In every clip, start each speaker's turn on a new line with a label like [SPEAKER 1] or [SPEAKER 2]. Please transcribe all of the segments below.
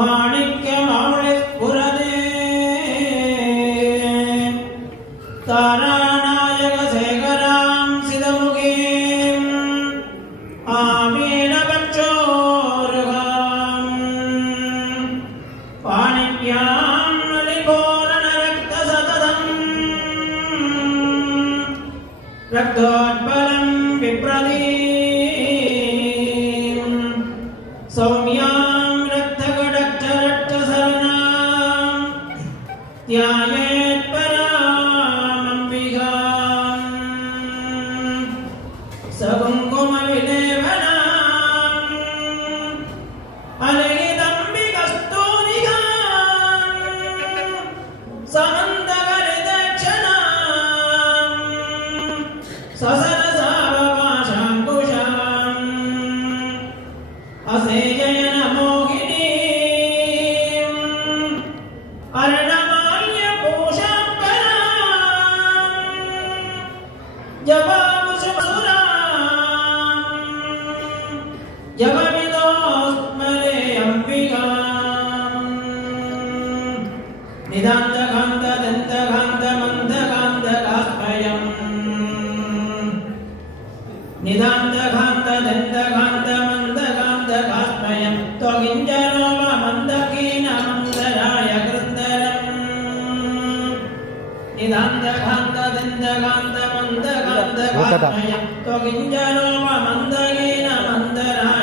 [SPEAKER 1] மாணிக்கமாமணிப்புரதே निदान्तकान्तदन्तकान्तमन्दकान्तकास्मयम् निदान्तकान्तदन्तकान्तमन्दकान्तकास्मयं त्वगिञ्जरोमन्दकीनमन्दराय कृन्दरम् निदान्तकान्तदन्तकान्तमन्दकान्तकास्मयं त्वगिञ्जरोमन्दकीनमन्दराय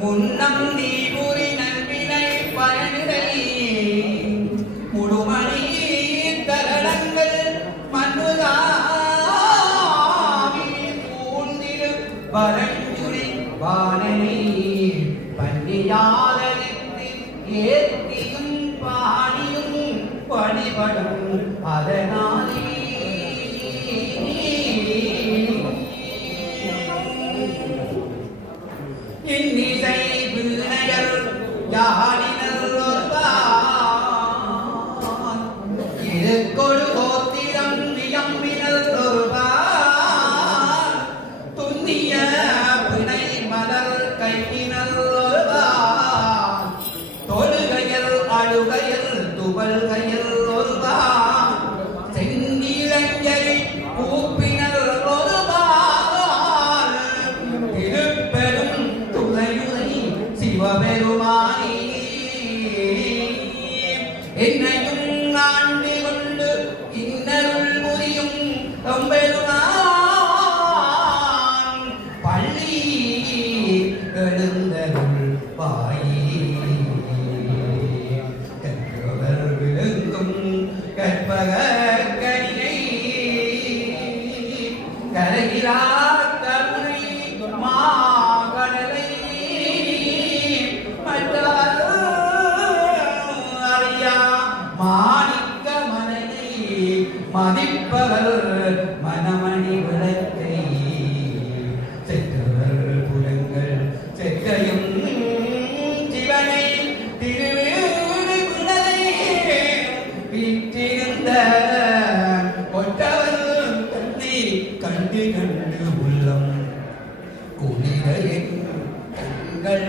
[SPEAKER 2] முன்னம் தீபுரி நன்பினை பயனிடல் முழுமணி தரடங்கள் மன்னுதாமி பூந்திரு பரஞ்சுரி வானனி பன்னியாதரித்து ஏத்தியும் பாடியும் பணிபடும் அதனால் like, you know, மாணிக்க மனையை மதிப்பவர் மனமணி விளக்கை. செற்றவர் புலங்கள் செற்றையும் சிவனை திருவேறு குணலை வீற்றிருந்த கொட்டவர் தந்தி கண்டு கண்டு உள்ளம். குளிரையும் தங்கள்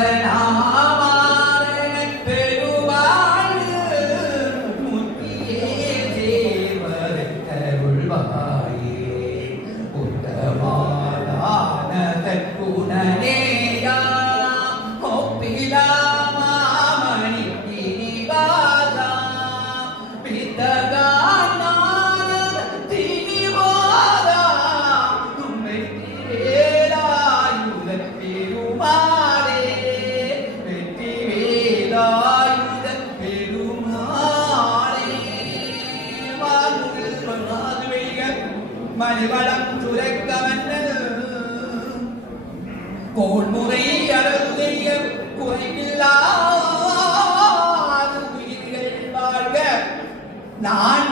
[SPEAKER 2] then I'll நான்